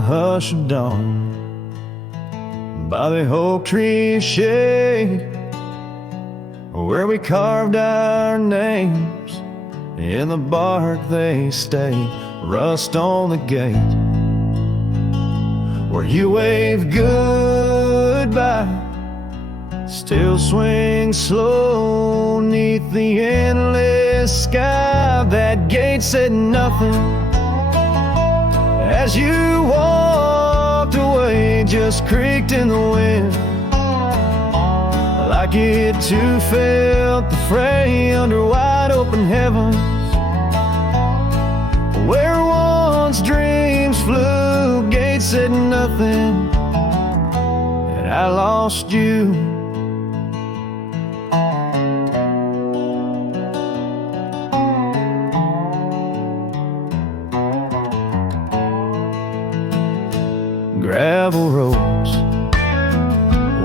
hush of dawn, by the oak tree shade, where we carved our names in the bark they stay. Rust on the gate, where you wave goodbye, still swing slow neath the endless sky. That gate said nothing as you walked away, just creaked in the wind, like it too felt the fray under wide open heavens, where once dreams flew. Gate said nothing, and I lost you. Gravel roads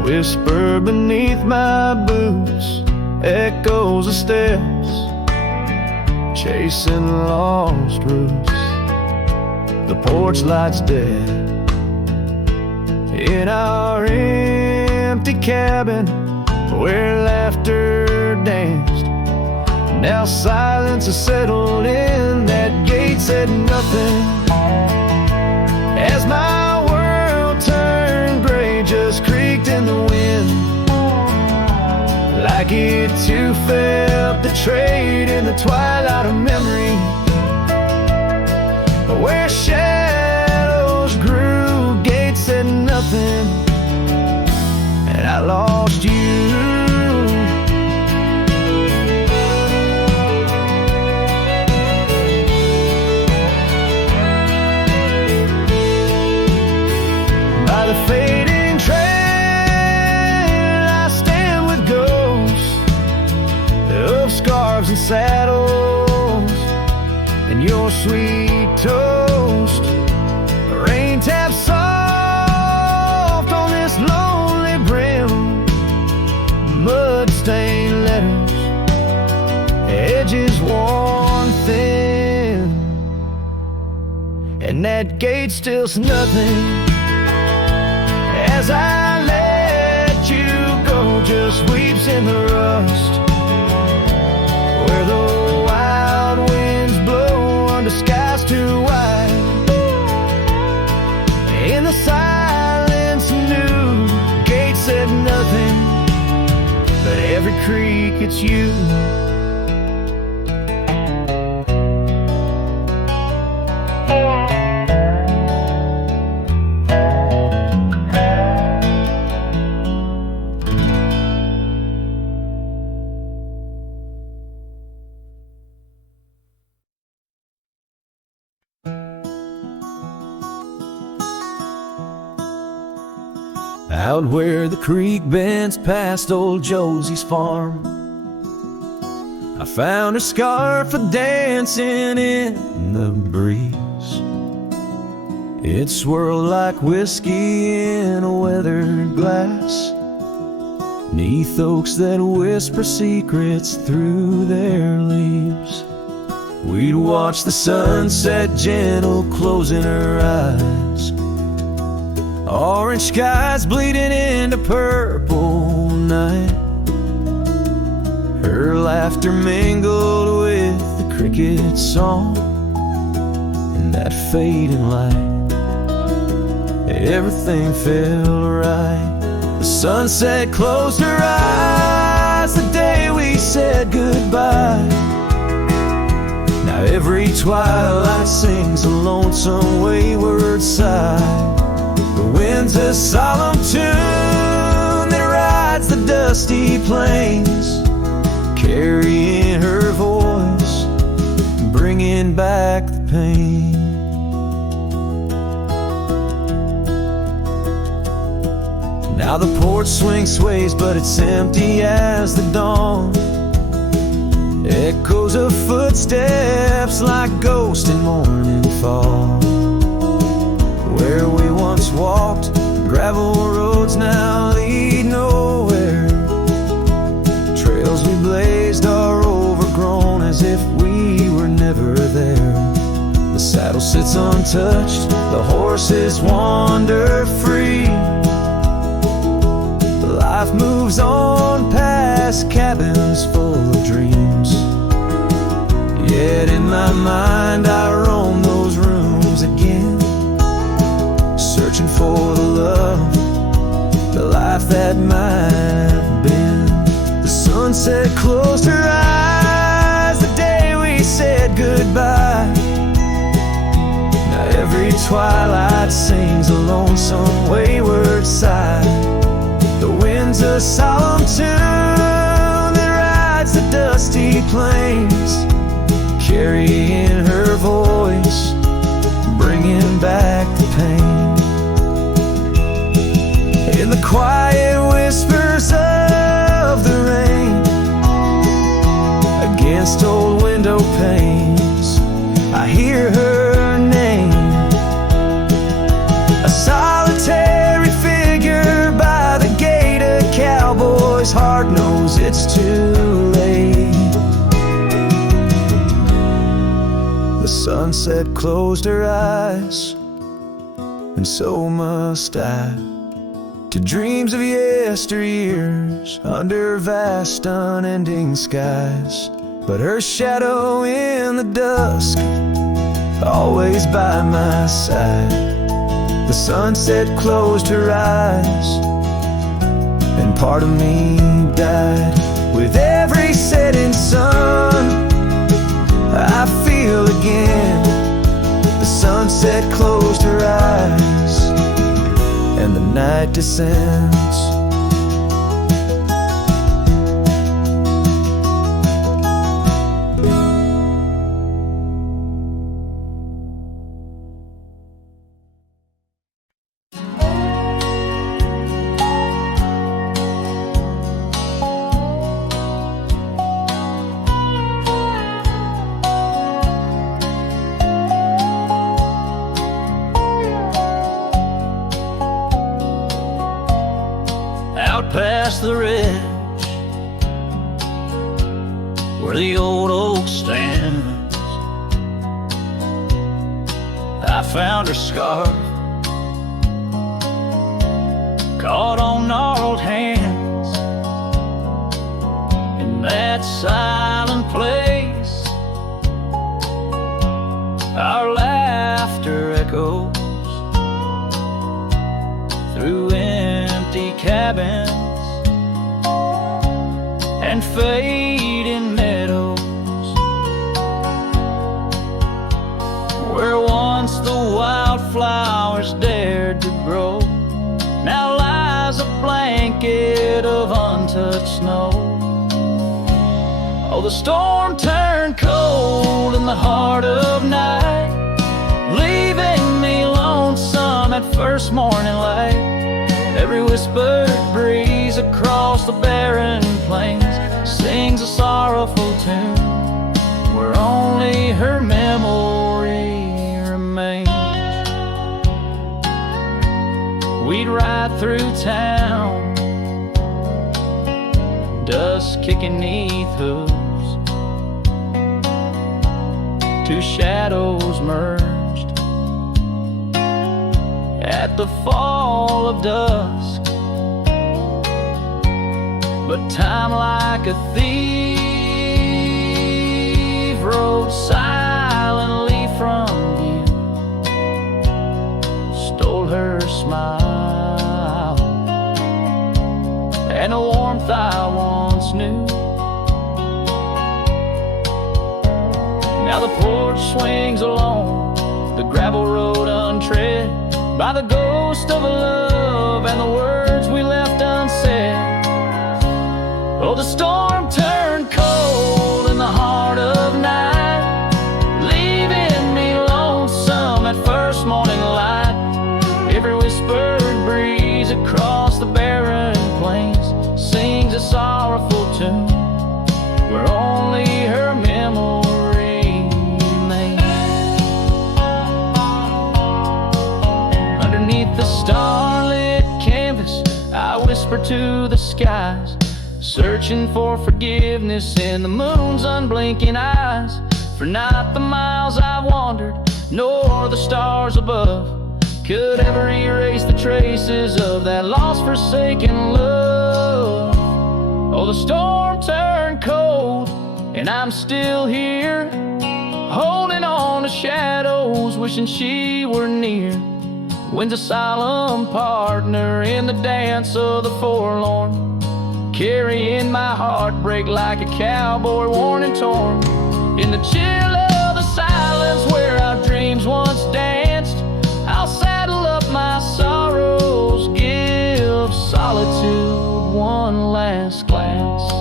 whisper beneath my boots, echoes of steps chasing lost roots. The porch light's dead in our empty cabin, where laughter danced. Now silence has settled in. That gate said nothing as my world turned gray, just creaked in the wind, like it too felt the trade in the twilight of memory, where shadows grew. Gate said nothing, and I lost you. By the fading trail I stand with ghosts of scarves and saddles, and your sweet toast. Rain taps soft on this lonely brim, mud-stained letters, edges worn thin, and that gate still's nothing as I let you go, just weeps in the rust, where the wild winds blow under skies too wide. In the silence new, gate said nothing, but every creak it's you. Out where the creek bends past old Josie's farm, I found a scarf a dancing in the breeze. It swirled like whiskey in a weathered glass, 'neath oaks that whisper secrets through their leaves. We'd watch the sunset gentle closing her eyes, orange skies bleeding into purple night. Her laughter mingled with the cricket song and that fading light. Everything felt right. The sunset closed her eyes the day we said goodbye. Now every twilight sings a lonesome wayward sigh. The wind's a solemn tune that rides the dusty plains, carrying her voice, bringing back the pain. Now the porch swing sways, but it's empty as the dawn. Echoes of footsteps like ghosts in morning fall. Where we once walked, gravel roads now lead nowhere. Trails we blazed are overgrown as if we were never there. The saddle sits untouched, the horses wander free. Life moves on past cabins full of dreams. Yet in my mind I roam those rooms again, searching for the love, the life that might have been. The sunset closed her eyes the day we said goodbye. Now every twilight sings a lonesome wayward sigh. The wind's a solemn tune that rides the dusty plains, carrying her voice, bringing back the pain. In the quiet whispers of the rain, against old window panes, I hear her name. A solitary figure by the gate, a cowboy's heart knows it's too late. The sunset closed her eyes, and so must I, to dreams of yesteryears under vast unending skies. But her shadow in the dusk, always by my side. The sunset closed her eyes, and part of me died. With every setting sun, I feel again. The sunset closed her eyes, and the night descends. Past the ridge where the old oak stands, I found her scarf caught on gnarled hands. In that silent place, our laughter echoes through empty cabins and fading meadows, where once the wildflowers dared to grow, now lies a blanket of untouched snow. Oh, the storm turned cold in the heart of night, leaving me lonesome at first morning light. Every whispered breeze across the barren plains sings a sorrowful tune, where only her memory remains. We'd ride through town, dust kicking 'neath hooves, two shadows merged at the fall of dusk. But time like a thief rode silently from view, stole her smile and the warmth I once knew. Now the porch swings alone, the gravel road untread by the ghost of a love and the words we left unsaid. Oh, the storm turned cold in the heart of night, leaving me lonesome at first morning light. Every whispered breeze across the barren plains sings a sorrowful tune, where only her memory remains. Underneath the starlit canvas, I whisper to the skies, searching for forgiveness in the moon's unblinking eyes. For not the miles I've wandered, nor the stars above could ever erase the traces of that lost, forsaken love. Oh, the storm turned cold, and I'm still here, holding on to shadows, wishing she were near. Wind's a solemn partner in the dance of the forlorn, carrying my heartbreak like a cowboy worn and torn. In the chill of the silence where our dreams once danced, I'll saddle up my sorrows, give solitude one last glance.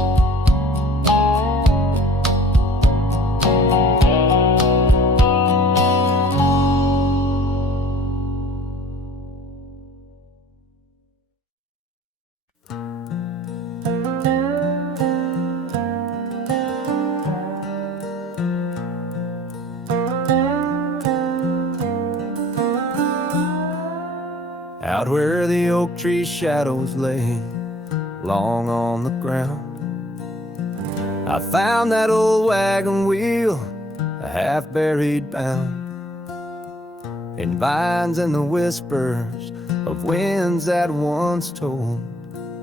Out where the oak tree shadows lay long on the ground, I found that old wagon wheel, a half-buried bound, in vines and the whispers of winds that once told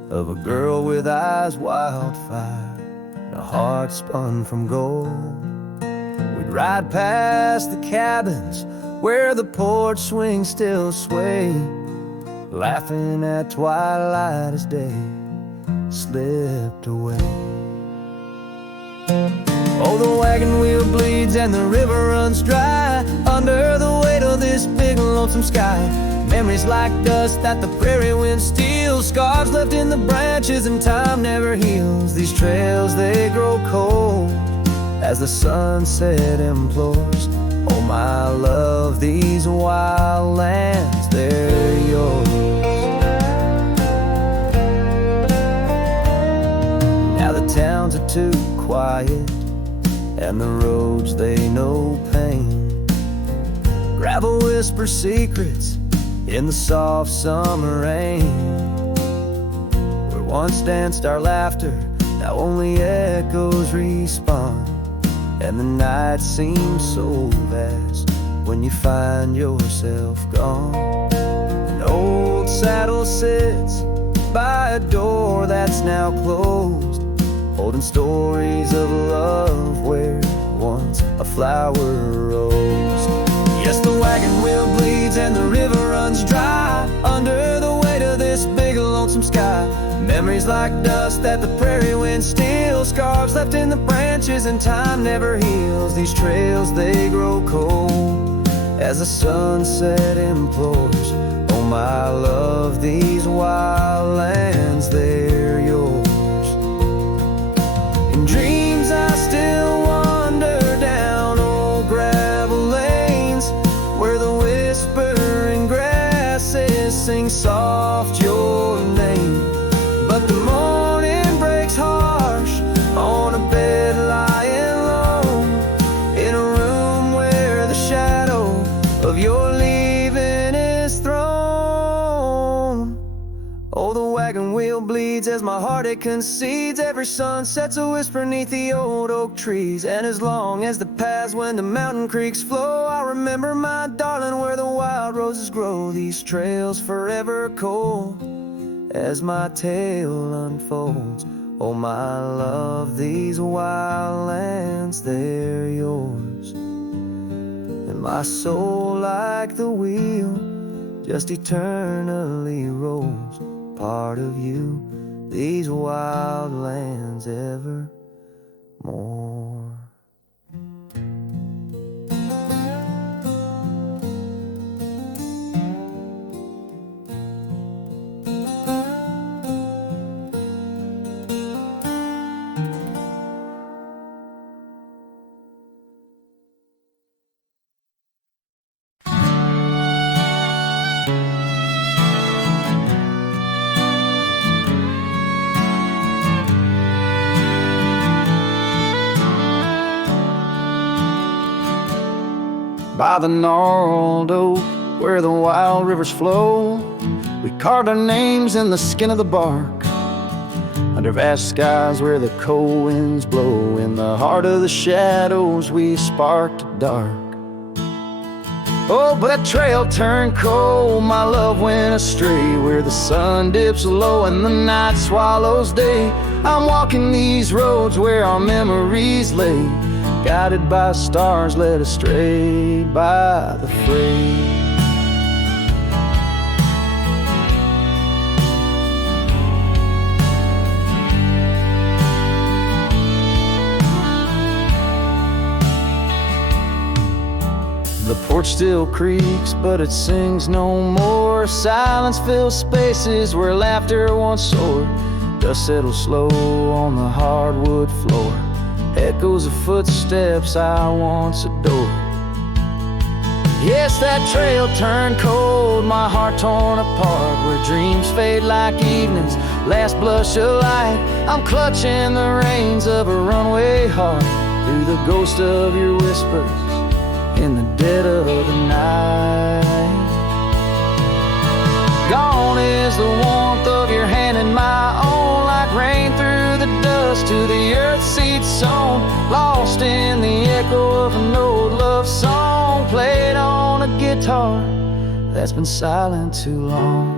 of a girl with eyes wildfire and a heart spun from gold. We'd ride past the cabins where the porch swings still sway, laughing at twilight as day slipped away. Oh, the wagon wheel bleeds and the river runs dry under the weight of this big lonesome sky. Memories like dust that the prairie wind steals, scars left in the branches and time never heals. These trails, they grow cold as the sunset implores. Oh, my love, these wild lands, they're yours. Now the towns are too quiet and the roads, they know pain. Gravel whispers secrets in the soft summer rain. Where once danced our laughter, now only echoes respond, and the night seems so vast when you find yourself gone. An old saddle sits by a door that's now closed, holding stories of love where once a flower rose. Yes, the wagon wheel bleeds and the river runs dry under the weight of this big lonesome sky. Memories like dust that the prairie wind steals, scars left in the branches and time never heals. These trails, they grow cold as the sunset implores. Oh, my love, these wild lands, they're yours. In dreams I still wander down old gravel lanes where the whispering grasses sing soft your name. But the morning breaks harsh on a bed lying low, in a room where the shadow of your leaving is thrown. Oh, the wagon wheel bleeds as my heart it concedes. Every sunset's a whisper neath the old oak trees, and as long as the paths when the mountain creeks flow, I'll remember my darling where the wild roses grow. These trails forever cold as my tale unfolds. Oh, my love, these wild lands, they're yours. And my soul like the wheel just eternally rolls, part of you, these wild lands evermore. By the gnarled oak where the wild rivers flow, we carved our names in the skin of the bark. Under vast skies where the cold winds blow, in the heart of the shadows we sparked a dark. Oh, but that trail turned cold, my love went astray, where the sun dips low and the night swallows day. I'm walking these roads where our memories lay, guided by stars led astray by the fray. The porch still creaks, but it sings no more. Silence fills spaces where laughter once soared. Dust settles slow on the hardwood floor. Echoes of footsteps I once adored. Yes, that trail turned cold, my heart torn apart, where dreams fade like evening's last blush of light. I'm clutching the reins of a runaway heart, through the ghost of your whispers in the dead of the night. Gone is the warmth of your hand in my own, like rain through the dust to the earth seed sown. Lost in the echo of an old love song, played on a guitar that's been silent too long.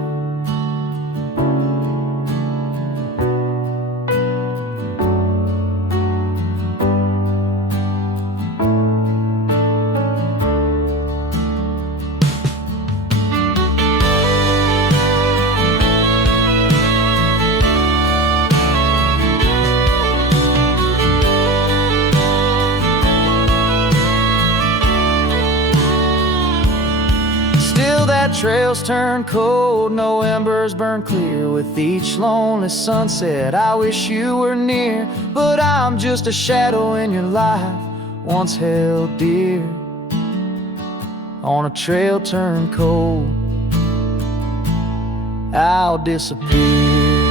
Trails turn cold, no embers burn clear. With each lonely sunset, I wish you were near. But I'm just a shadow in your life, once held dear. On a trail turned cold, I'll disappear.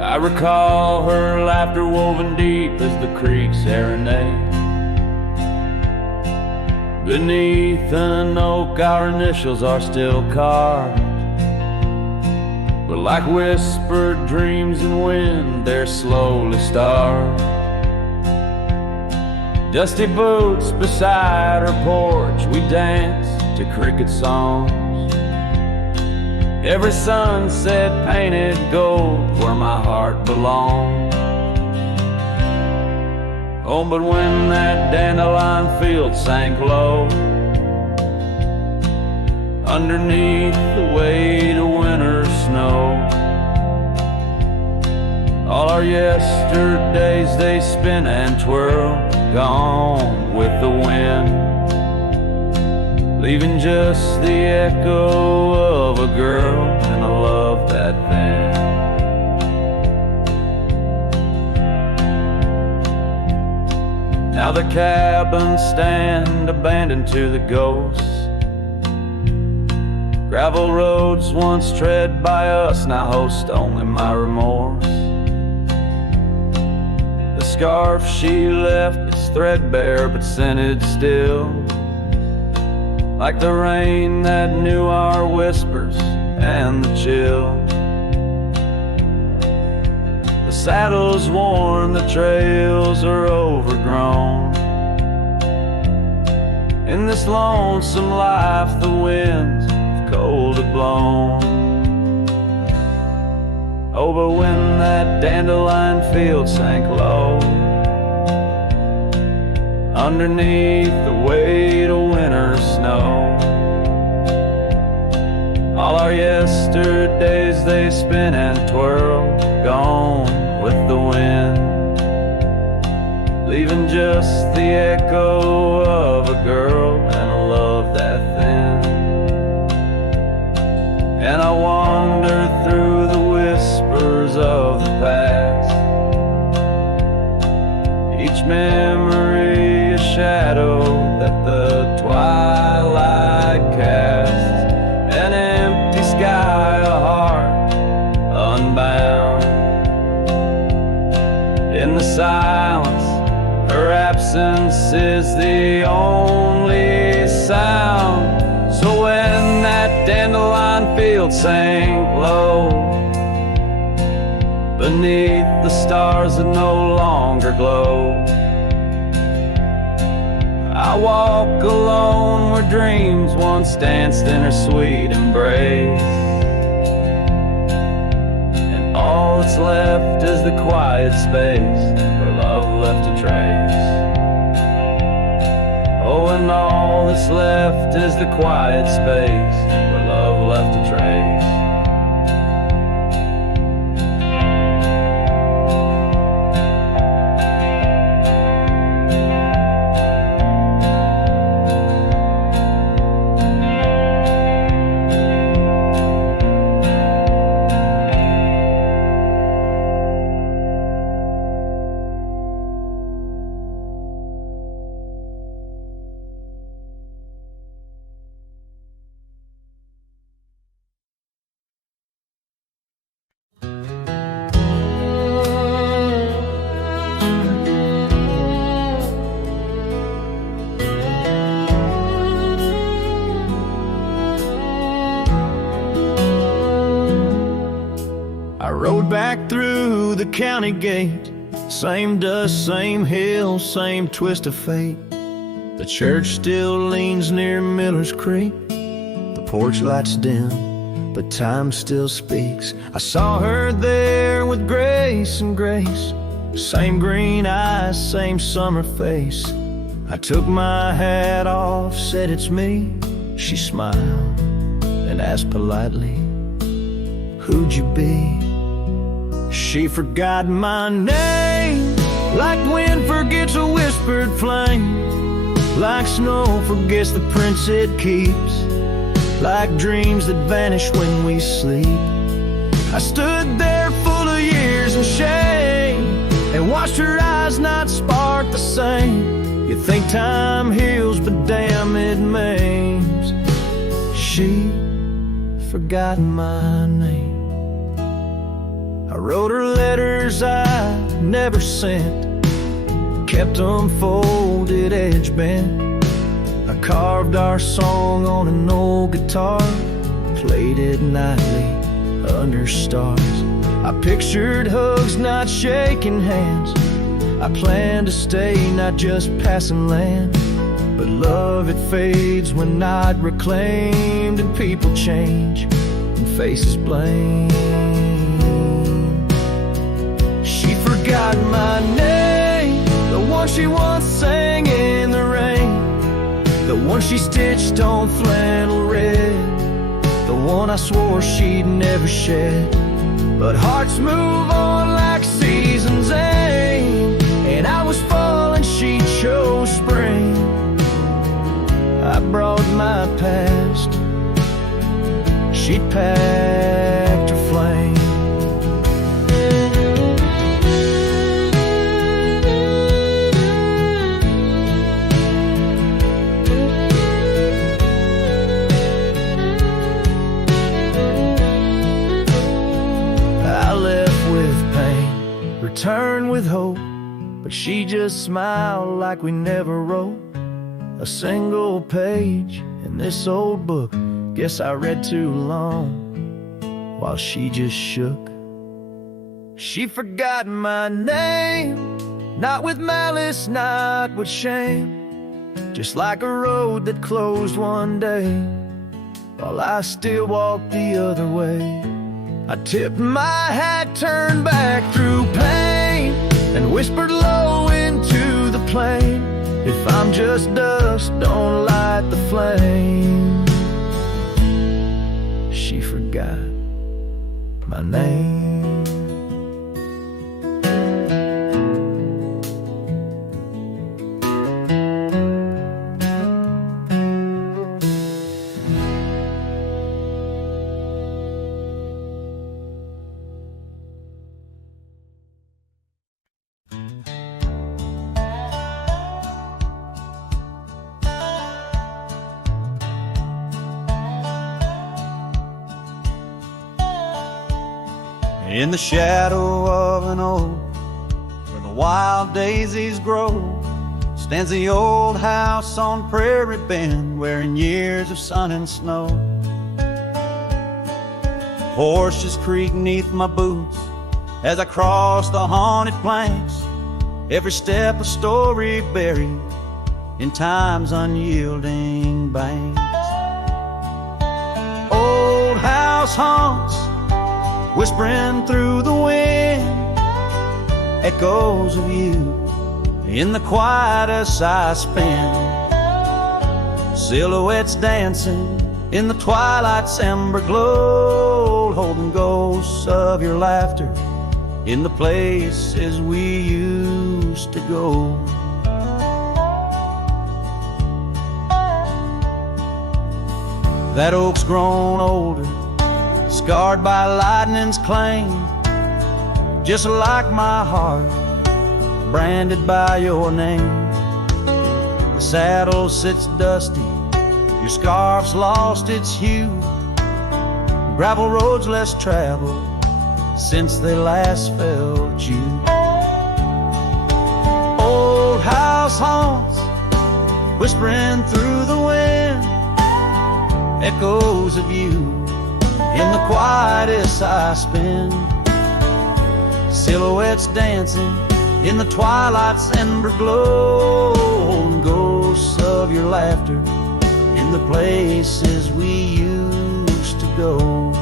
I recall her laughter woven deep as the creek serenade. Beneath an oak our initials are still carved, but like whispered dreams in wind they're slowly starved. Dusty boots beside her porch, we dance to cricket songs. Every sunset painted gold where my heart belonged. Oh, but when that dandelion field sank low, underneath the weight of winter snow, all our yesterdays they spin and twirl, gone with the wind, leaving just the echo of a girl and a love that thin. Now the cabins stand abandoned to the ghosts. Gravel roads once tread by us now host only my remorse. The scarf she left is threadbare but scented still, like the rain that knew our whispers and the chill. The saddle's worn, the trails are overgrown. In this lonesome life the winds have cold have blown. Oh, but when that dandelion field sank low, underneath the weight of winter snow, all our yesterdays they spin and twirl, gone with the wind, than just the echo of a girl and a love that thin. And I wander through the whispers of the past, each memory a shadow that the twilight casts, an empty sky, a heart unbound. In the silence, her absence is the only sound. So when that dandelion field sank low beneath the stars that no longer glow, I walk alone where dreams once danced in her sweet embrace, and all that's left is the quiet space where love left a trace. Oh, and all that's left is the quiet space where love left a trace. I rode back through the county gate, same dust, same hill, same twist of fate. The church still leans near Miller's Creek, the porch lights dim, but time still speaks. I saw her there with grace and grace, same green eyes, same summer face. I took my hat off, said it's me. She smiled and asked politely, who'd you be? She forgot my name, like wind forgets a whispered flame, like snow forgets the prints it keeps, like dreams that vanish when we sleep. I stood there full of years and shame, and watched her eyes not spark the same. You think time heals, but damn it maims. She forgot my name. I wrote her letters I never sent, kept them folded, edge bent. I carved our song on an old guitar, played it nightly under stars. I pictured hugs, not shaking hands. I planned to stay, not just passing land. But love, it fades when not reclaimed, and people change and faces blame. She forgot my name, the one she once sang in the rain, the one she stitched on flannel red, the one I swore she'd never shed. But hearts move on like seasons end, and I was fall and she chose spring. I brought my past, she'd packed her flame. I left with pain, returned with hope, but she just smiled like we never wrote a single page in this old book. Guess I read too long while she just shook. She forgot my name, not with malice, not with shame, just like a road that closed one day while I still walked the other way. I tipped my hat, turned back through pain, and whispered low into the plain, if I'm just dust, don't light the flame. She forgot my name. In the shadow of an oak where the wild daisies grow stands the old house on Prairie Bend, wearing years of sun and snow. Horses creak neath my boots as I cross the haunted planks, every step a story buried in time's unyielding banks. Old house haunts, whispering through the wind, echoes of you in the quiet as I spin. Silhouettes dancing in the twilight's ember glow, holding ghosts of your laughter in the places we used to go. That oak's grown older, scarred by lightning's claim, just like my heart, branded by your name. The saddle sits dusty, your scarf's lost its hue, gravel roads less traveled since they last felt you. Old house haunts, whispering through the wind, echoes of you in the quietest I spend. Silhouettes dancing in the twilight's ember glow, and ghosts of your laughter in the places we used to go.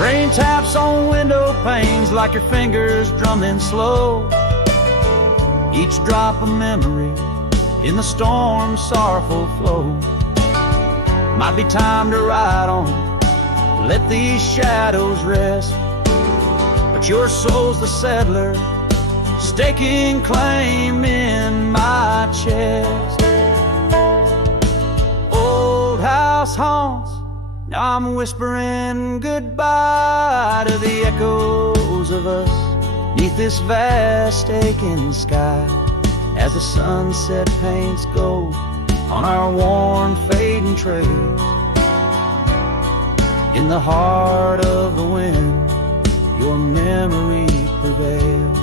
Rain taps on window panes like your fingers drumming slow, each drop a memory in the storm's sorrowful flow. Might be time to ride on, let these shadows rest, but your soul's the settler, staking claim in my chest. Old house haunts, now I'm whispering goodbye to the echoes of us neath this vast aching sky, as the sunset paints gold on our worn fading trails. In the heart of the wind, your memory prevails.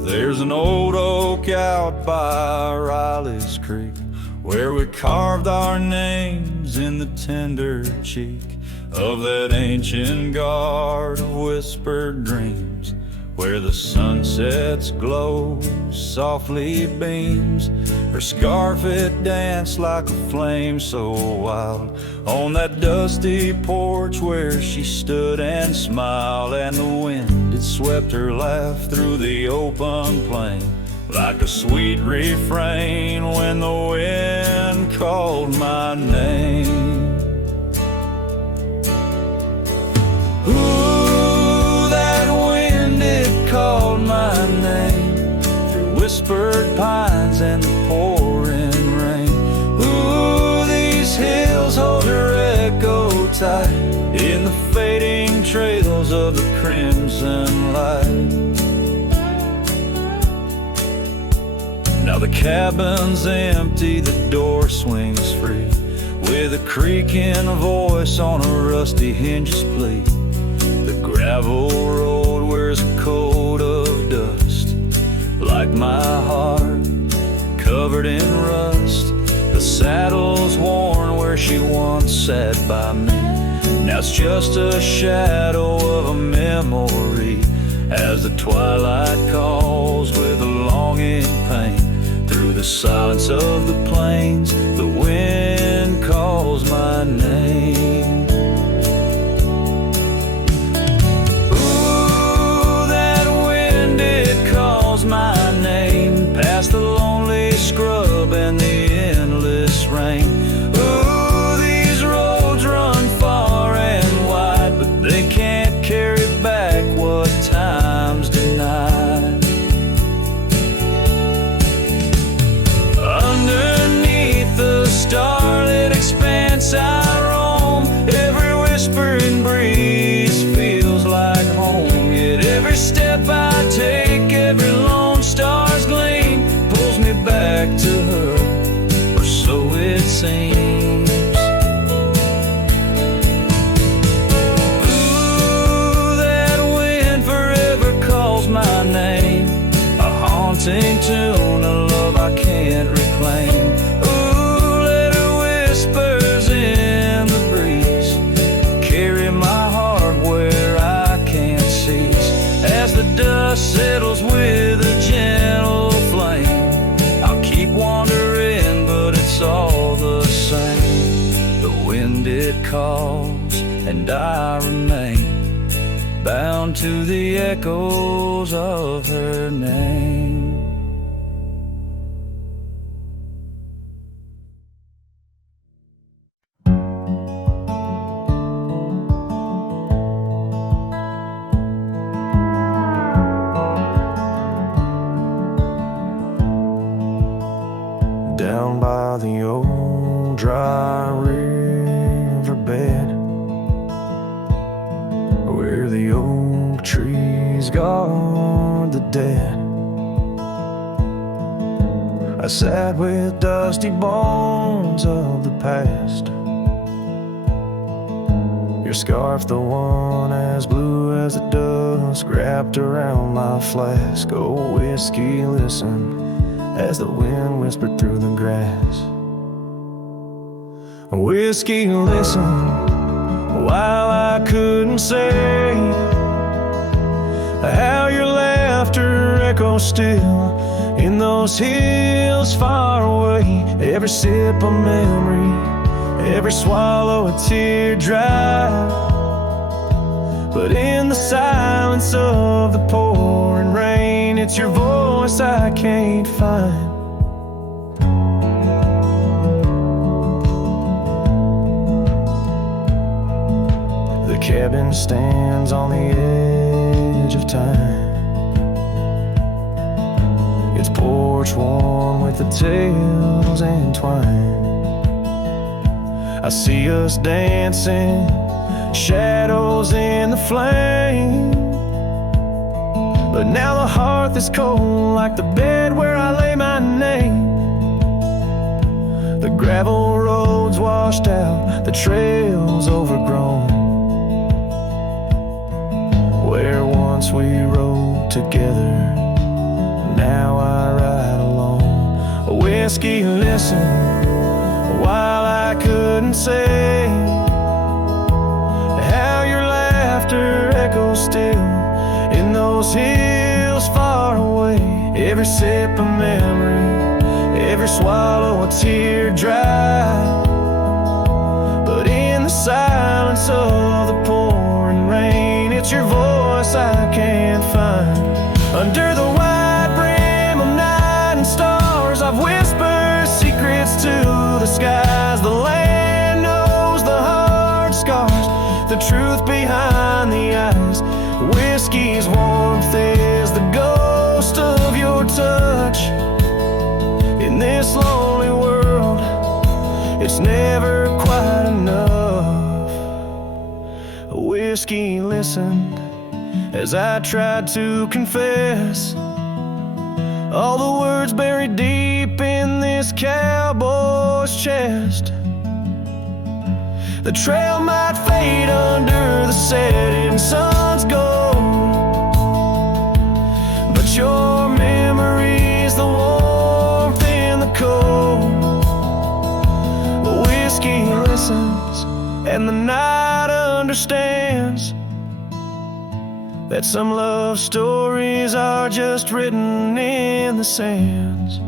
There's an old oak out by Riley's Creek where we carved our names in the tender cheek of that ancient guard of whispered dreams, where the sunset's glow softly beams. Her scarf it danced like a flame so wild on that dusty porch where she stood and smiled, and the wind it swept her laugh through the open plain like a sweet refrain when the wind called my name. Ooh, that wind it called my name through whispered pines and the pouring rain. Ooh, these hills hold her echo tight in the fading trails of the crimson light. Now the cabin's empty, the door swings free, with a creaking voice on a rusty hinge's plea. The gravel road wears a coat of dust, like my heart, covered in rust. The saddle's worn where she once sat by me, now it's just a shadow of a memory, as the twilight calls with a longing pain. Through the silence of the plains, the wind calls my name. Ooh, that wind, it calls my name, past the lonely scrub and the endless rain. Ooh, these roads run far and wide, but they can't carry back what time sing tune a love I can't reclaim. Ooh, let her whispers in the breeze carry my heart where I can't cease. As the dust settles with a gentle flame, I'll keep wandering, but it's all the same. The wind it calls and I remain bound to the echoes of her name. Down by the old dry riverbed, where the oak trees guard the dead, I sat with dusty bones of the past. Your scarf, the one as blue as the dusk, wrapped around my flask. Oh, whiskey, listen as the wind whispered through the grass. Whiskey, listen, while I couldn't say how your laughter echoes still in those hills far away. Every sip a memory, every swallow a teardrop, but in the silence of the pouring rain, it's your voice I can't find. The cabin stands on the edge of time, its porch warm with the tales entwined. I see us dancing, shadows in the flame, but now the hearth is cold like the bed where I lay my name. The gravel roads washed out, the trails overgrown, where once we rode together, now I ride alone. Whiskey, listen, while I couldn't say how your laughter echoes still in those hills far away. Every sip a memory, every swallow a teardrop, but in the silence of the pouring rain, it's your voice I can't find. Under the wide brim of night and stars, I've whispered secrets to the skies. The land knows the hard scars, the truth behind the eyes. Whiskey's warmth is the ghost of your touch. In this lonely world, it's never quite enough. Whiskey listened as I tried to confess all the words buried deep in this cowboy's chest. The trail might fade under the setting sun's gold, but your memory's the warmth in the cold. Whiskey listens and the night understands that some love stories are just written in the sands.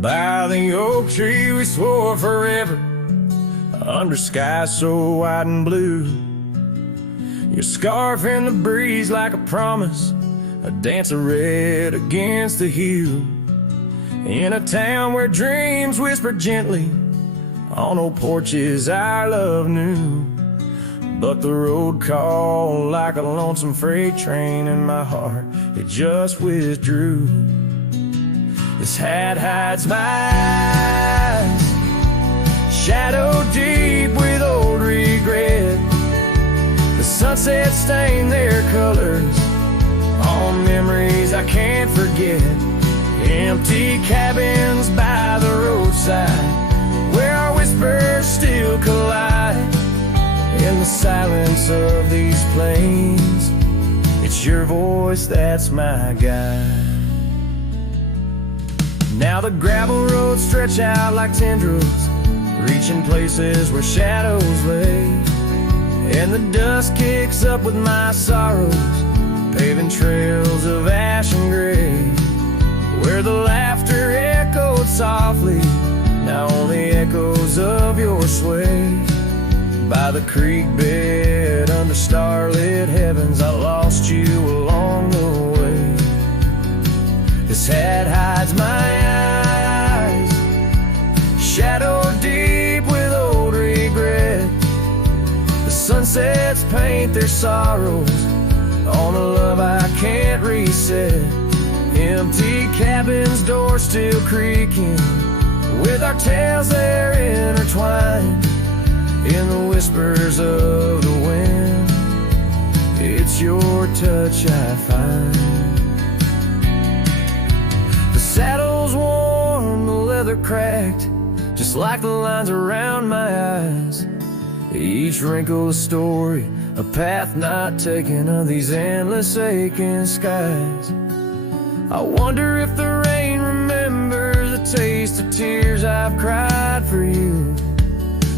By the oak tree we swore forever, under skies so wide and blue. Your scarf in the breeze like a promise, a dance of red against the hue. In a town where dreams whisper gently, on old porches our love knew. But the road called like a lonesome freight train, and my heart, it just withdrew. This hat hides my eyes, shadow deep with old regret. The sunset stained their colors on memories I can't forget. Empty cabins by the roadside where our whispers still collide. In the silence of these plains, it's your voice that's my guide. Now the gravel roads stretch out like tendrils, reaching places where shadows lay. And the dust kicks up with my sorrows, paving trails of ash and gray. Where the laughter echoed softly, now only echoes of your sway. By the creek bed under starlit heavens, I lost you along the way. This hat hides my eyes, shadow deep with old regret. The sunsets paint their sorrows on a love I can't reset. Empty cabins, doors still creaking, with our tales there intertwined. In the whispers of the wind, it's your touch I find. The saddle's worn, the leather cracked, just like the lines around my eyes. Each wrinkle a story, a path not taken of these endless aching skies. I wonder if the rain remembers the taste of tears I've cried for you.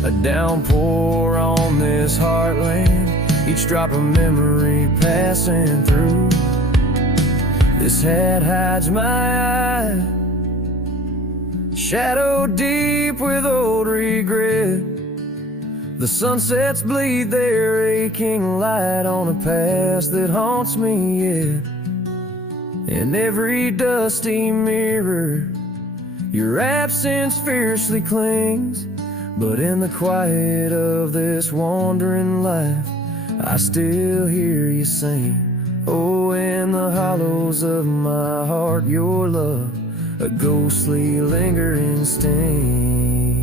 A downpour on this heartland, each drop of memory passing through. This hat hides my eye, shadow deep with old regret. The sunsets bleed their aching light on a past that haunts me yet. In every dusty mirror, your absence fiercely clings. But in the quiet of this wandering life, I still hear you sing. Oh, in the hollows of my heart, your love, a ghostly lingering sting.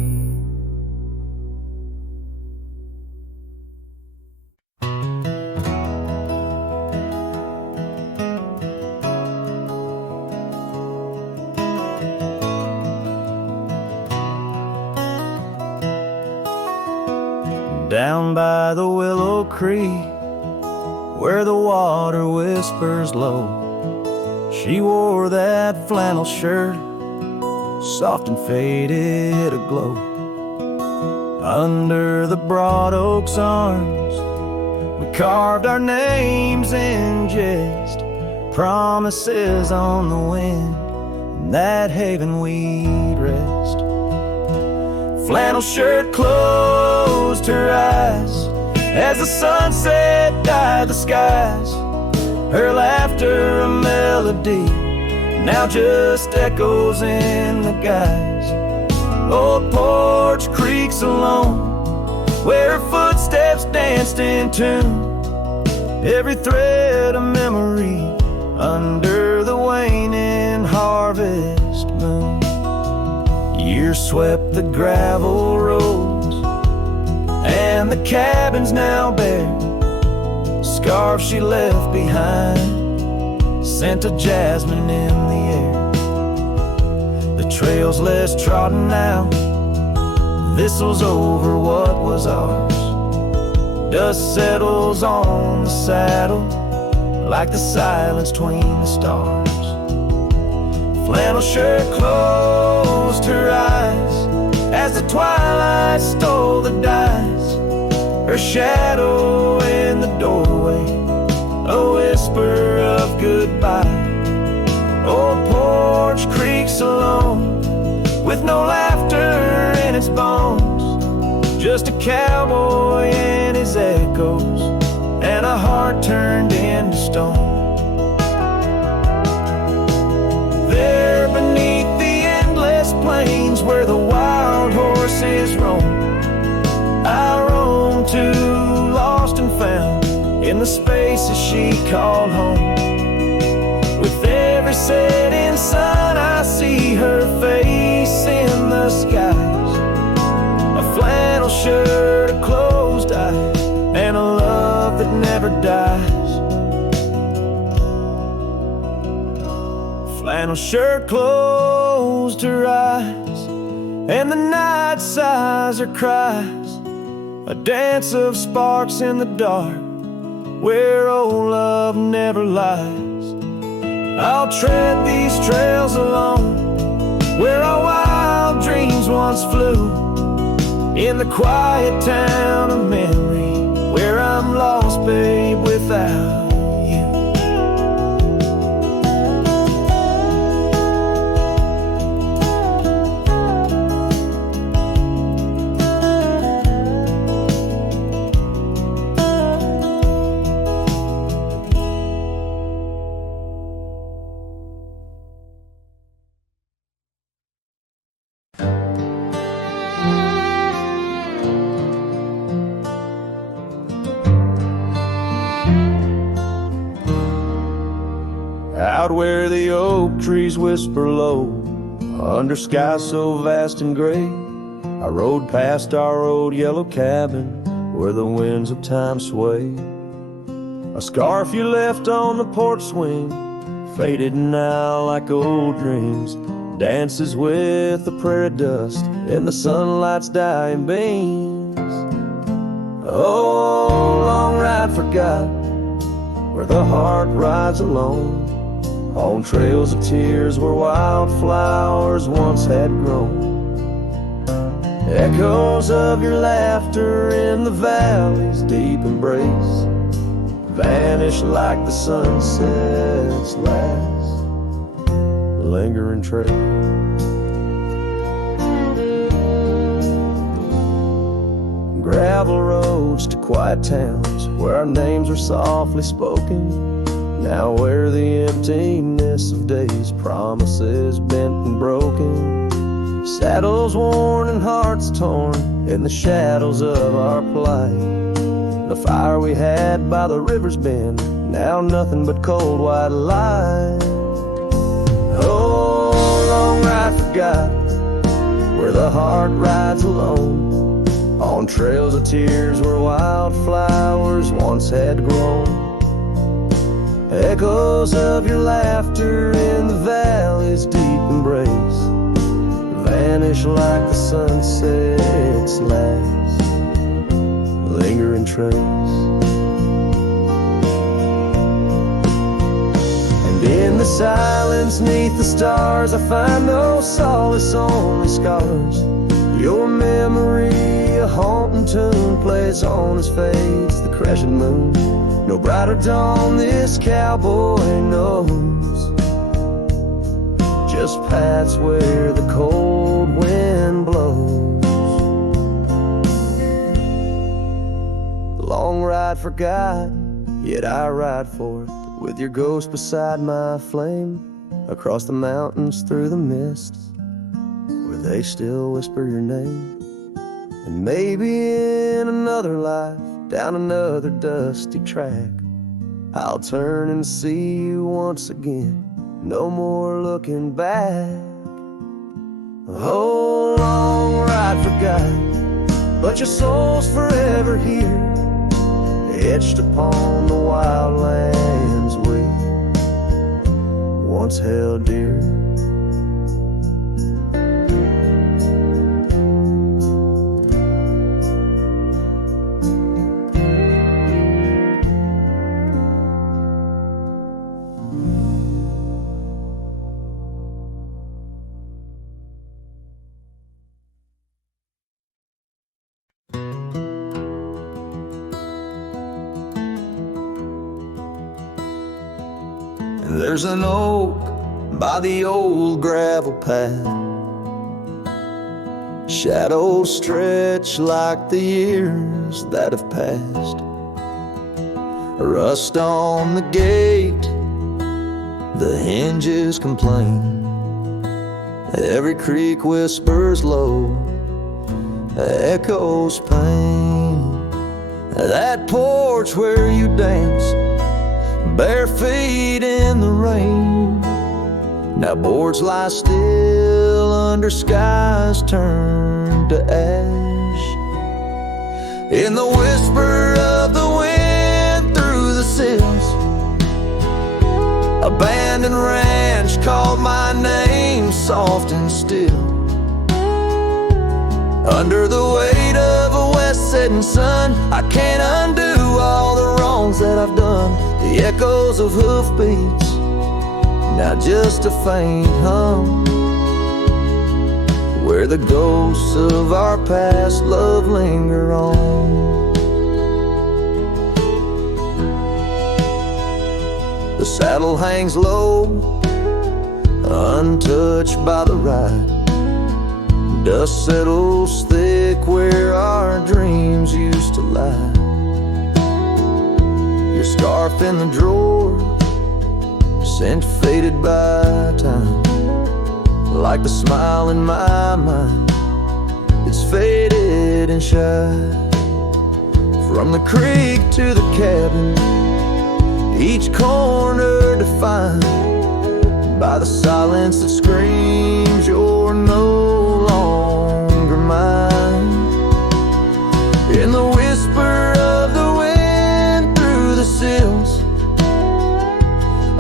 Down by the Willow Creek, where the water whispers low, she wore that flannel shirt, soft and faded aglow. Under the broad oak's arms, we carved our names in jest, promises on the wind, in that haven we'd rest. Flannel shirt closed her eyes as the sunset dyed the skies. Her laughter a melody, now just echoes in the guise. Old porch creaks alone, where her footsteps danced in tune. Every thread a memory under the waning harvest moon. Years swept the gravel roads, and the cabins now bare. Scarves she left behind, scent of jasmine in the air. The trails less trodden now, thistles over what was ours. Dust settles on the saddle, like the silence between the stars. Flannel shirt closed her eyes as the twilight stole the dice. Her shadow in the doorway, a whisper of goodbye. Old porch creaks alone, with no laughter in its bones. Just a cowboy and his echoes, and a heart turned into stone. There beneath the endless plains, where the wild horses roam, I roam to, lost and found, in the spaces she called home. With every setting sun, I see her face in the skies. A flannel shirt closed her eyes, and the night sighs or cries, a dance of sparks in the dark, where old love never lies. I'll tread these trails alone, where our wild dreams once flew, in the quiet town of memory, where I'm lost, babe, without you. Out where the oak trees whisper low, under skies so vast and gray, I rode past our old yellow cabin, where the winds of time sway. A scarf you left on the porch swing, faded now like old dreams, dances with the prairie dust in the sunlight's dying beams. Oh, long ride forgot, where the heart rides alone, on trails of tears where wildflowers once had grown. Echoes of your laughter in the valley's deep embrace vanish like the sunset's last lingering trace. Gravel roads to quiet towns where our names are softly spoken, now where the emptiness of days, promises bent and broken, saddles worn and hearts torn in the shadows of our plight. The fire we had by the river's bend, now nothing but cold white light. Oh, long ride forgot, where the heart rides alone, on trails of tears where wildflowers once had grown. Echoes of your laughter in the valley's deep embrace vanish like the sunset's last lingering trace. And in the silence neath the stars, I find no solace, only scars. Your memory, a haunting tune, plays on as fades the crescent moon. No brighter dawn this cowboy knows, just paths where the cold wind blows. The long ride forgot, yet I ride forth with your ghost beside my flame, across the mountains through the mists where they still whisper your name. And maybe in another life, down another dusty track, I'll turn and see you once again, no more looking back. Oh, long ride forgot, but your soul's forever here, etched upon the wild lands we once held dear. There's an oak by the old gravel path, shadows stretch like the years that have passed. Rust on the gate, the hinges complain, every creak whispers low, echoes pain. That porch where you danced, bare feet in the rain, now boards lie still under skies turned to ash. In the whisper of the wind through the sills, abandoned ranch ranch called my name, soft and still. Under the weight of a west setting sun, I can't undo all the wrongs that I've done. The echoes of hoofbeats, now just a faint hum, where the ghosts of our past love linger on. The saddle hangs low, untouched by the ride. Dust settles thick where our dreams used to lie. Your scarf in the drawer, scent faded by time. Like the smile in my mind, it's faded and shy. From the creek to the cabin, each corner defined by the silence that screams you're no longer mine. In the whisper of the wind through the sills,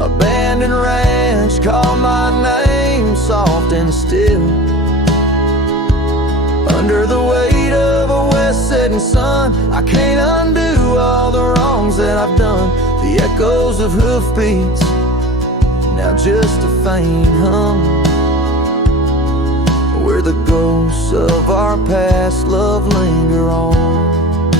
abandoned ranch call my name, soft and still. Under the weight of a west setting sun, I can't undo all the wrongs that I've done. The echoes of hoofbeats, now just a faint hum, where the ghosts of our past love linger on.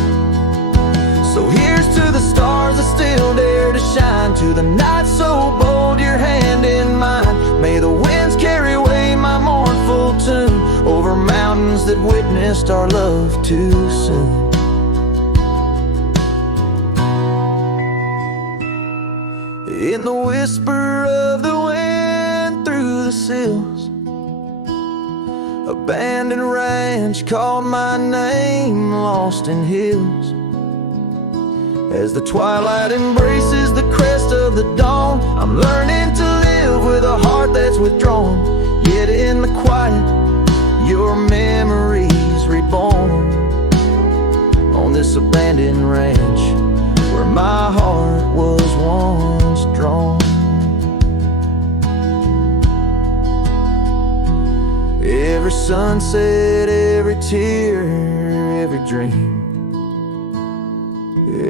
So here's to the stars that still dare to shine, to the night so bold, your hand in mine. May the winds carry away my mournful tune over mountains that witnessed our love too soon. In the whisper of the wind through the sills, abandoned ranch called my name, lost in hills. As the twilight embraces the crest of the dawn, I'm learning to live with a heart that's withdrawn. Yet in the quiet, your memories reborn. On this abandoned ranch, where my heart was once drawn. Every sunset, every tear, every dream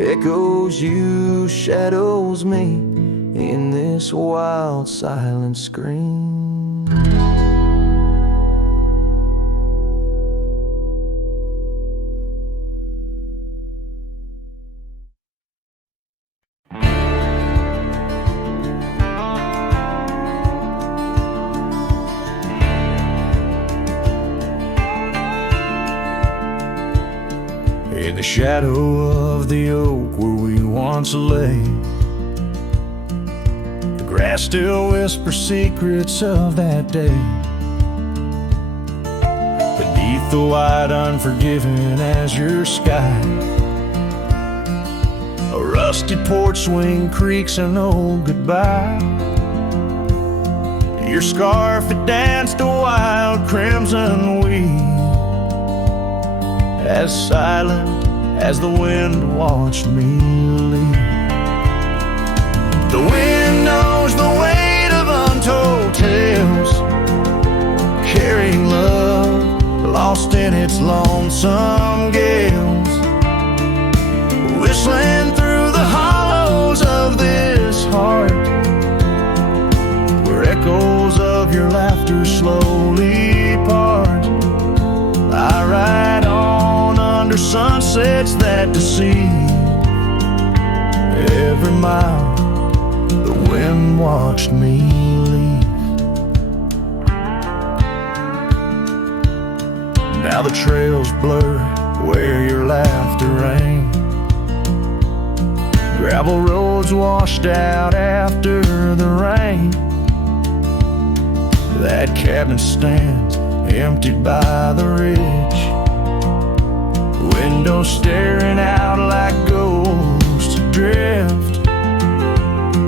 echoes you, shadows me in this wild silent scream. In the shadow of the oak where we once lay, the grass still whispers secrets of that day. Beneath the white unforgiving azure sky, a rusty porch swing creaks an old goodbye. Your scarf had danced a wild crimson weave, as silent as the wind watched me leave. The wind knows the weight of untold tales, carrying love lost in its lonesome gales, whistling through the hollows of this heart, where echoes of your laughter slowly part. I ride on under sunsets that deceive. Every mile the wind watched me leave. Now the trails blur where your laughter rang, gravel roads washed out after the rain. That cabin stands emptied by the ridge, windows staring out like ghosts adrift.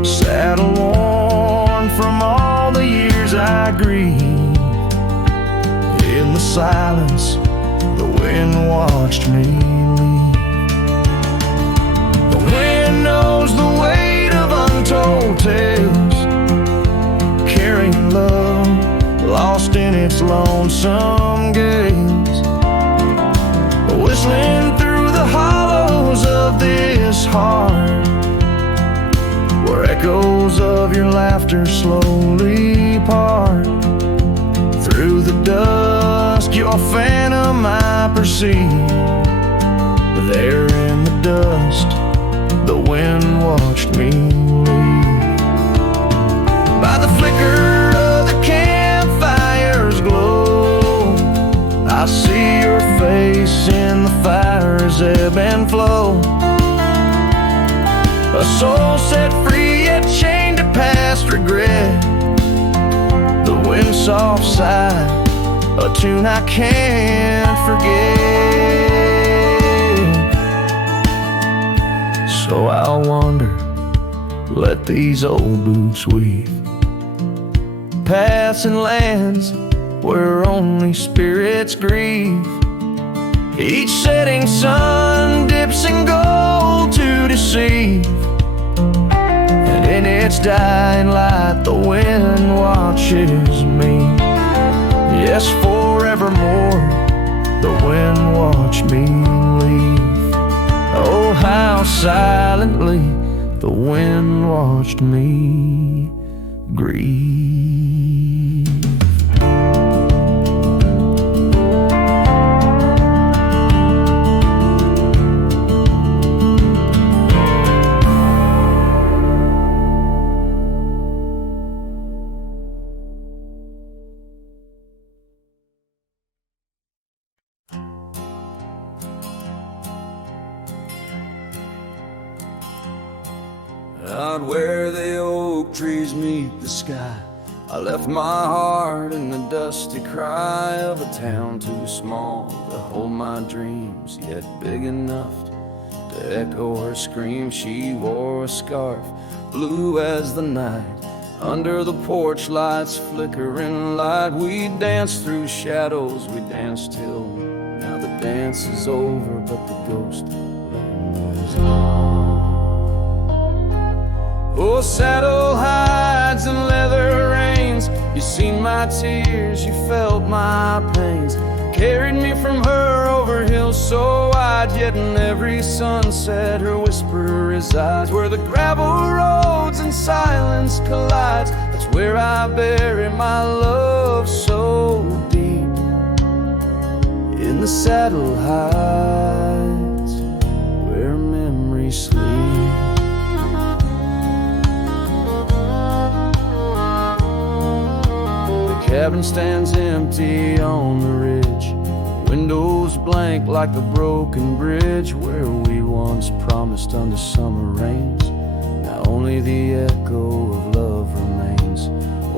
Saddle worn from all the years I grieved. In the silence, the wind watched me leave. The wind knows the weight of untold tales, carrying lonesome gaze, whistling through the hollows of this heart, where echoes of your laughter slowly part. Through the dusk, your phantom I perceive. There in the dust, the wind watched me leave. By the flicker of the campfire's glow, I see your face in the fire's ebb and flow. A soul set free yet chained to past regret. The wind's soft sigh, a tune I can't forget. So I'll wander, let these old boots weave, passing lands where only spirits grieve. Each setting sun dips in gold to deceive, and in its dying light the wind watches me. Yes, forevermore the wind watched me leave. Oh, how silently the wind watched me grieve. Out where the oak trees meet the sky, I left my heart in the dusty cry of a town too small to hold my dreams, yet big enough to echo her scream. She wore a scarf, blue as the night, under the porch lights flickering light. We danced through shadows, we danced till now the dance is over, but the ghost lingers on. Oh, saddle hides and leather reins, you seen my tears, you felt my pains, carried me from her over hills so wide, yet in every sunset her whisper resides. Where the gravel roads and silence collides, that's where I bury my love so deep. In the saddle hides where memories sleep. Cabin stands empty on the ridge, windows blank like the broken bridge where we once promised under summer rains. Now only the echo of love remains.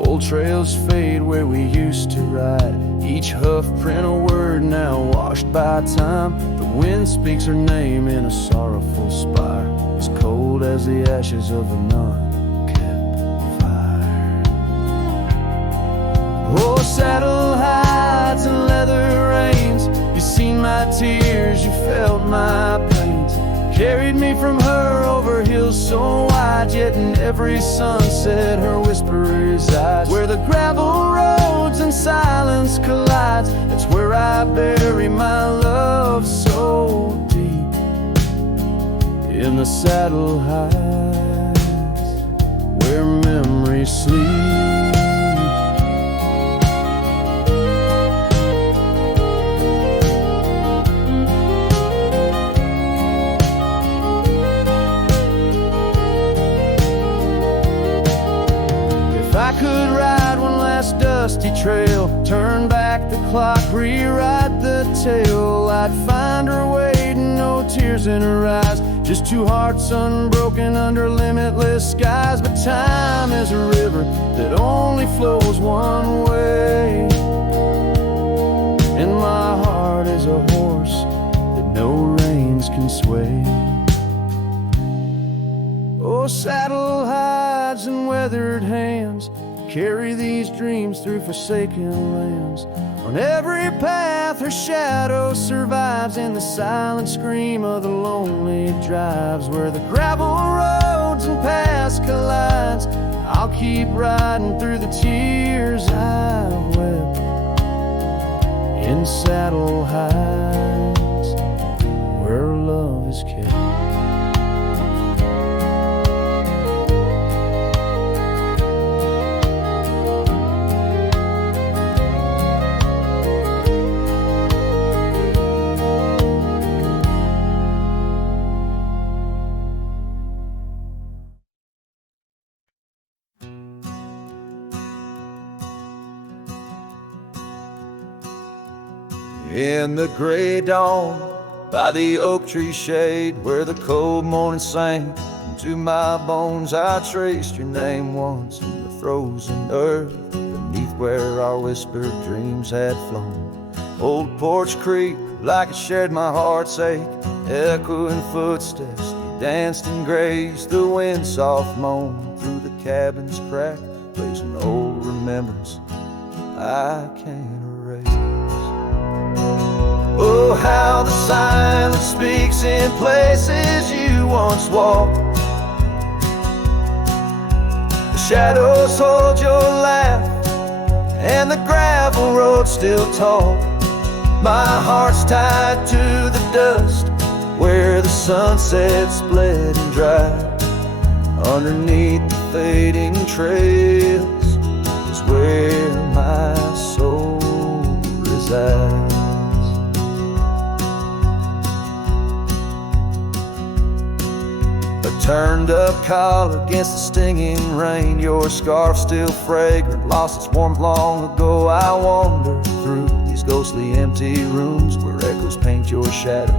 Old trails fade where we used to ride, each hoof print a word now washed by time. The wind speaks her name in a sorrowful spire, as cold as the ashes of a nun. Oh, saddle hides and leather reins, you seen my tears, you felt my pains, carried me from her over hills so wide, yet in every sunset her whisper resides. Where the gravel roads and silence collides, that's where I bury my love so deep. In the saddle hides where memories sleep. I could ride one last dusty trail, turn back the clock, rewrite the tale, I'd find her waiting, no tears in her eyes, just two hearts unbroken under limitless skies. But time is a river that only flows one way, and my heart is a horse that no reins can sway. Oh, saddle hides and weathered hands, carry these dreams through forsaken lands. On every path her shadow survives, in the silent scream of the lonely drives. Where the gravel roads and paths collides, I'll keep riding through the tears I've wept, in saddle hides where love is kept. In the gray dawn, by the oak tree shade, where the cold morning sank into my bones, I traced your name once in the frozen earth, beneath where our whispered dreams had flown. Old Porch Creek, like it shared my heart's ache, echoing footsteps, you danced and grazed. The wind soft moan through the cabin's crack, plays an old remembrance I can't erase. Oh, how the silence speaks in places you once walked. The shadows hold your laugh, and the gravel road still talk. My heart's tied to the dust, where the sunset bled and dried. Underneath the fading trails is where my soul resides. Turned up collar against the stinging rain, your scarf still fragrant, lost its warmth long ago. I wander through these ghostly empty rooms where echoes paint your shadow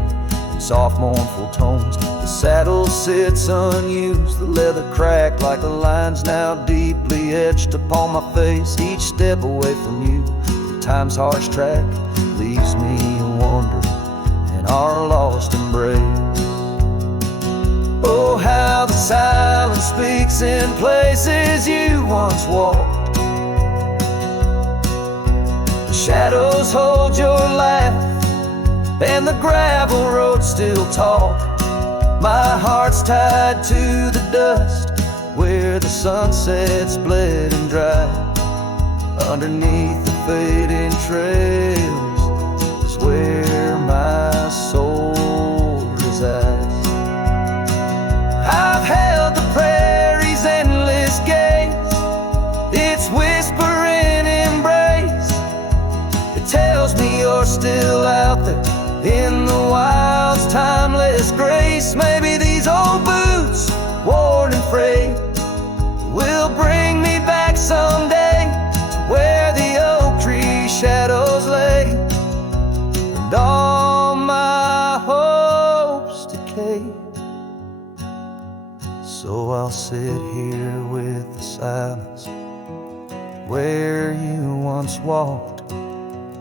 in soft mournful tones. The saddle sits unused, the leather cracked like the lines now deeply etched upon my face. Each step away from you, time's harsh track leaves me wandering in our lost embrace. Oh, how the silence speaks in places you once walked. The shadows hold your laugh, and the gravel road still talk. My heart's tied to the dust, where the sunsets bled and dried. Underneath the fading trails is where my soul resides. I've held the prairie's endless gaze, its whispering embrace. It tells me you're still out there in the wild's timeless grace. Maybe these old boots, worn and frayed, will bring me back someday to where the oak tree shadows lay, and all my hopes decay. So I'll sit here with the silence where you once walked.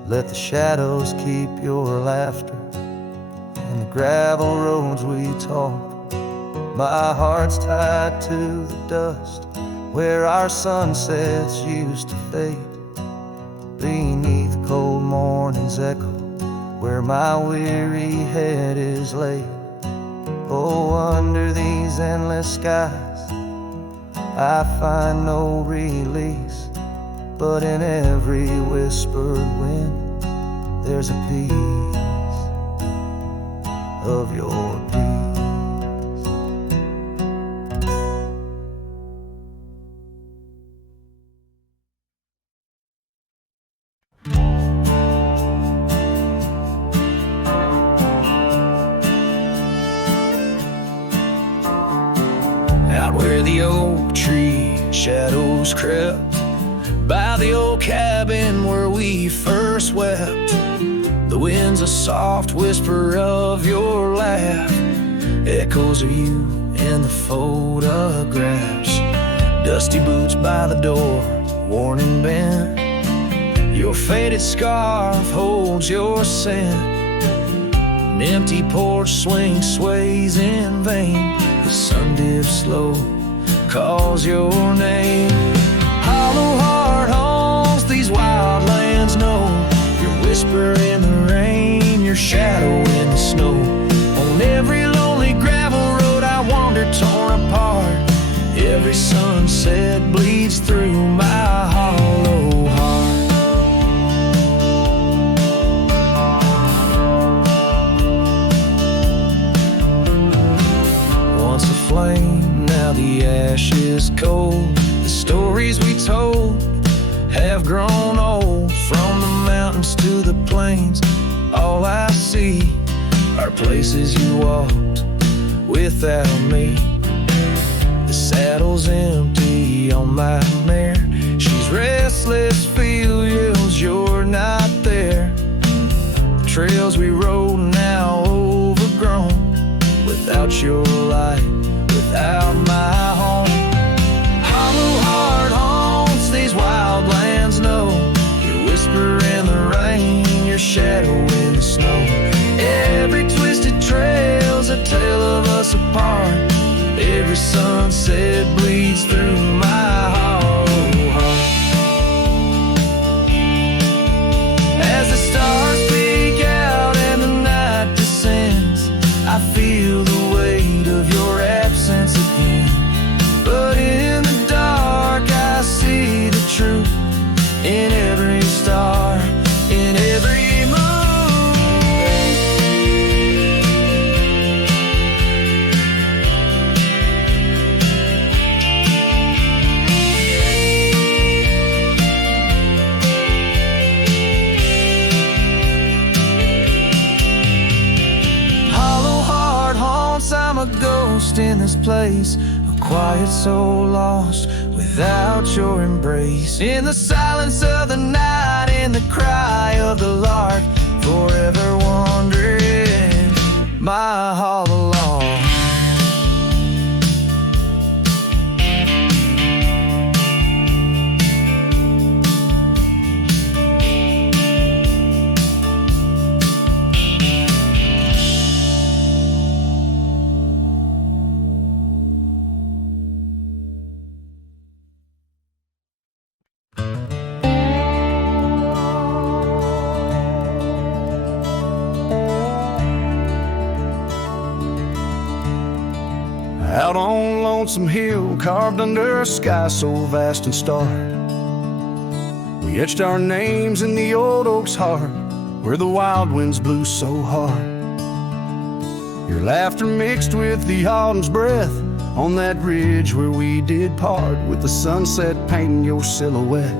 Let the shadows keep your laughter and the gravel roads we talk. My heart's tied to the dust where our sunsets used to fade. Beneath cold morning's echo where my weary head is laid. Oh, under these endless skies I find no release, but in every whispered wind there's a piece of your peace. Out where the oak tree shadows crept, by the old cabin where we first wept, the wind's a soft whisper of your laugh, echoes of you in the photographs. Dusty boots by the door, worn and bent, your faded scarf holds your scent. An empty porch swing sways in vain, the sun dips slow, calls your name. Hollow heart haunts these wild lands know, your whisper in the rain, your shadow in the snow. On every lonely gravel road I wander torn apart, every sunset bleeds through my hollow heart. ashes cold. The stories we told have grown old. From the mountains to the plains, all I see are places you walked without me. The saddle's empty on my mare. She's restless, feels you're not there. The trails we rode now overgrown. Without your light, without my home. Hollow heart haunts these wild lands know. Your whisper in the rain, your shadow in the snow. Every twisted trail's a tale of us apart. Every sunset bleeds through my hollow heart. As the stars peek out and the night descends, I feel the weight of your absence again. But in the dark I see the truth in every star, in every I'm a ghost in this place, a quiet soul lost without your embrace. In the silence of the night, in the cry of the lark, forever wandering my hollow log. Out on Lonesome Hill, carved under a sky so vast and stark, we etched our names in the old oak's heart, where the wild winds blew so hard. Your laughter mixed with the autumn's breath on that ridge where we did part, with the sunset painting your silhouette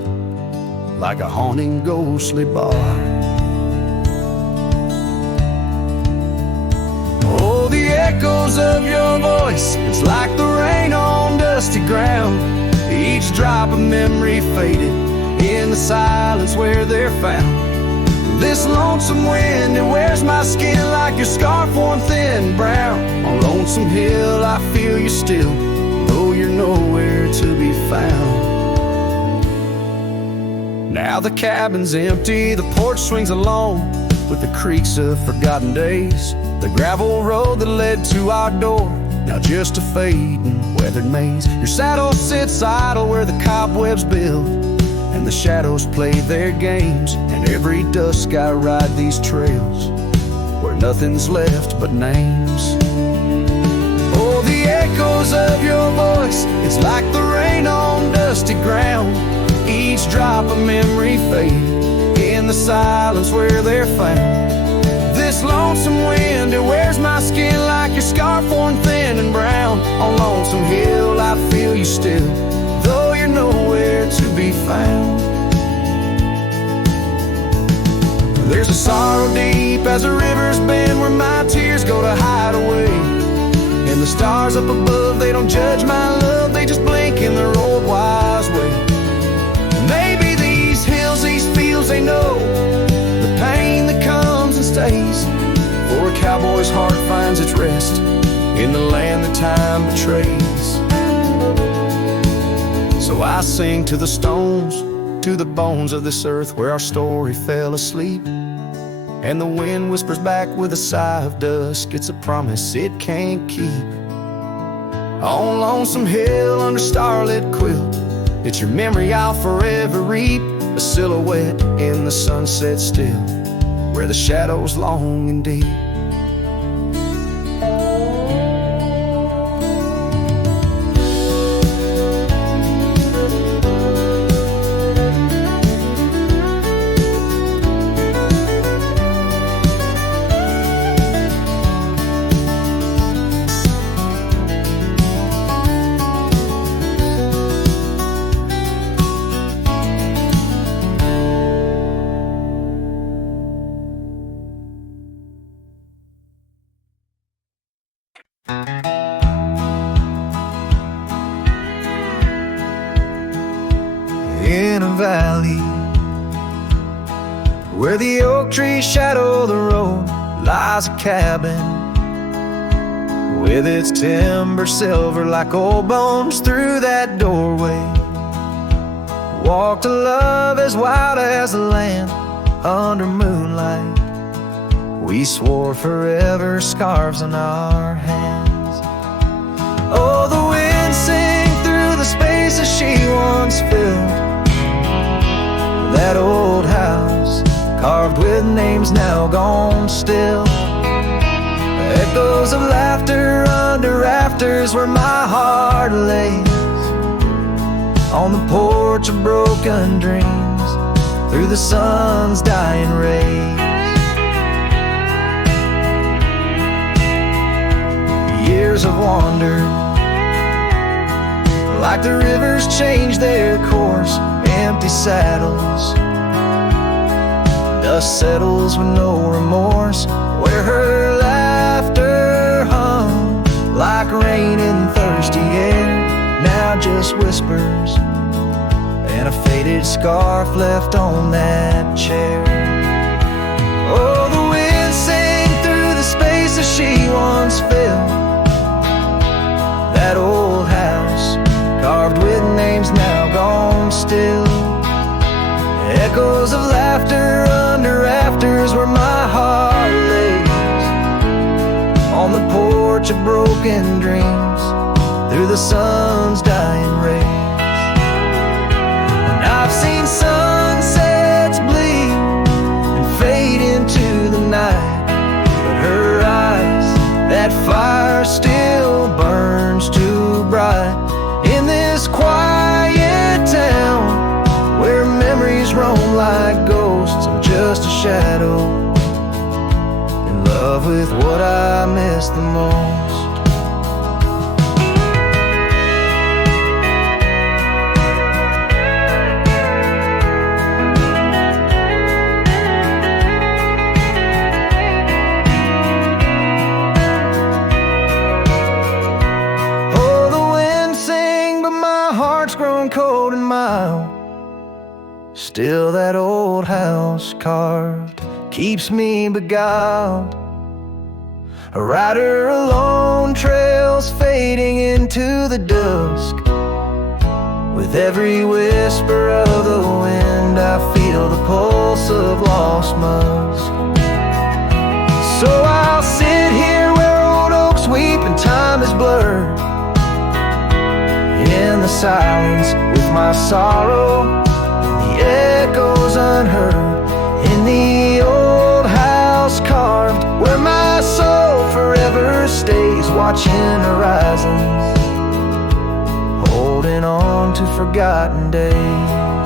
like a haunting ghostly bar. Echoes of your voice, it's like the rain on dusty ground. Each drop of memory faded in the silence where they're found. This lonesome wind, it wears my skin like your scarf worn thin brown. On Lonesome Hill I feel you still, though you're nowhere to be found. Now the cabin's empty, the porch swings alone with the creaks of forgotten days. The gravel road that led to our door, now just a fading weathered maze. Your saddle sits idle where the cobwebs build, and the shadows play their games. And every dusk I ride these trails where nothing's left but names. Oh, the echoes of your voice, it's like the rain on dusty ground. Each drop of memory faded in the silence where they're found. This lonesome wind, it wears my skin like your scarf worn thin and brown. On Lonesome Hill I feel you still, though you're nowhere to be found. There's a sorrow deep as the rivers bend where my tears go to hide away. And the stars up above, they don't judge my love, they just blink in their old wise way. Maybe these hills, these fields, they know the pain that comes and stays. For a cowboy's heart finds its rest in the land that time betrays. So I sing to the stones, to the bones of this earth where our story fell asleep. And the wind whispers back with a sigh of dusk, it's a promise it can't keep. On Lonesome Hill under starlit quilt, it's your memory I'll forever reap. A silhouette in the sunset still, where the shadows long and deep. in a valley where the oak trees shadow the road lies a cabin with its timber silver like old bones. Through that doorway walked a love as wild as the land under moonlight. We swore forever, scarves on our hands. Oh, the wind sang through the spaces she once filled. That old house carved with names now gone still. Echoes of laughter under rafters where my heart lays. On the porch of broken dreams through the sun's dying rays. Years have wandered like the rivers change their course. Empty saddles, dust settles with no remorse. Where her laughter hung like rain in thirsty air, now just whispers and a faded scarf left on that chair. Oh, the wind sang through the spaces she once filled. That old house carved with names now gone still. Echoes of laughter under rafters where my heart lays. On the porch of broken dreams through the sun's dying rays. And I've seen sunsets bleed and fade into the night, but her eyes, that fire still burns too bright. In this quiet town where memories roam like ghosts, I'm just a shadow in love with what I miss the most. Cold and mild, still that old house carved keeps me beguiled. A rider alone, trails fading into the dusk. With every whisper of the wind, I feel the pulse of lost musk. So I'll sit here where old oaks weep and time is blurred, in the silence with my sorrow, the echoes unheard. In the old house carved where my soul forever stays, watching horizons, holding on to forgotten days.